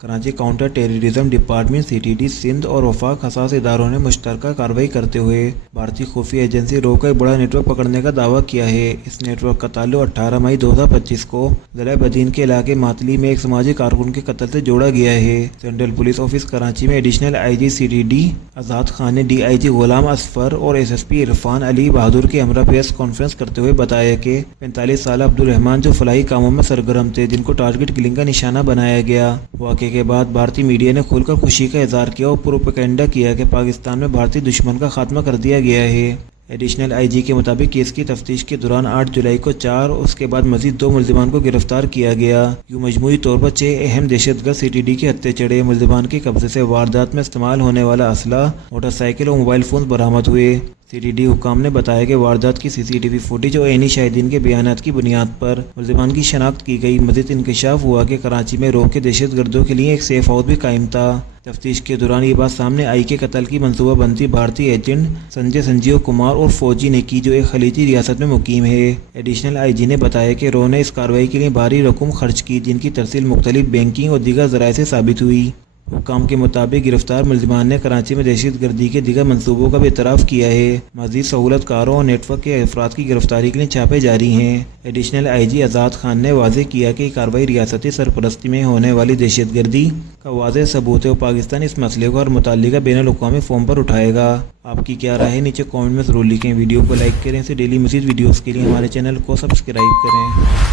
Karachi counter terrorism department CTD Sindh اور وفاق حساس اداروں نے مشترکہ کارروائی کرتے ہوئے بھارتی خفیہ ایجنسی رو کا ایک بڑا نیٹ ورک پکڑنے کا دعویٰ کیا ہے۔ اس نیٹ ورک کا تعلق 18 مئی 2025 کو ضلع بدین کے علاقے ماتلی میں ایک سماجی کارکن کے قتل سے جوڑا گیا ہے۔ سینٹرل پولیس آفس کراچی میں ایڈیشنل IG CTD آزاد خان نے DIG غلام اصفر اور SSP عرفان علی بہادر کے ہمراہ پریس کانفرنس کرتے ہوئے بتایا کہ 45 سالہ عبدالرحمان جو فلاحی کاموں میں سرگرم تھے، جن کو ٹارگٹ کلنگ کا نشانہ بنایا گیا۔ واقعے کے بعد بھارتی میڈیا نے کھل کر خوشی کا اظہار کیا اور پروپیگنڈا کیا کہ پاکستان میں بھارتی دشمن کا خاتمہ کر دیا گیا ہے۔ ایڈیشنل IG کے مطابق کیس کی تفتیش کے دوران 8 جولائی کو 4 اور اس کے بعد مزید 2 ملزمان کو گرفتار کیا گیا۔ یوں مجموعی طور پر 6 اہم دہشت گرد CTD کے ہتھے چڑھے۔ ملزمان کے قبضے سے واردات میں استعمال ہونے والا اسلحہ، موٹر سائیکل اور موبائل فونز برآمد ہوئے۔ CTD حکام نے بتایا کہ واردات کی CCTV فوٹیج اور عینی شاہدین کے بیانات کی بنیاد پر ملزمان کی شناخت کی گئی۔ مزید انکشاف ہوا کہ کراچی میں رو کے دہشت گردوں کے لیے ایک سیف ہاؤس بھی قائم تھا۔ تفتیش کے دوران یہ بات سامنے آئی کہ قتل کی منصوبہ بندی بھارتی ایجنٹ سنجیو کمار اور فوجی نے کی، جو ایک خلیجی ریاست میں مقیم ہے۔ ایڈیشنل IG نے بتایا کہ رو نے اس کارروائی کے لیے بھاری رقم خرچ کی، جن کی ترسیل مختلف بینکنگ اور دیگر ذرائع سے ثابت ہوئی۔ حکام کے مطابق گرفتار ملزمان نے کراچی میں دہشت گردی کے دیگر منصوبوں کا بھی اعتراف کیا ہے۔ مزید سہولت کاروں اور نیٹ ورک کے افراد کی گرفتاری کے لیے چھاپے جاری ہیں۔ ایڈیشنل IG آزاد خان نے واضح کیا کہ یہ کارروائی ریاستی سرپرستی میں ہونے والی دہشت گردی کا واضح ثبوت ہے اور پاکستان اس مسئلے کو ہر متعلقہ بین الاقوامی فورم پر اٹھائے گا۔ آپ کی کیا رائے ہے؟ نیچے کامنٹ میں ضرور لکھیں۔ ویڈیو کو لائک کریں۔ سے ڈیلی مزید ویڈیوز کے لیے ہمارے چینل کو سبسکرائب کریں۔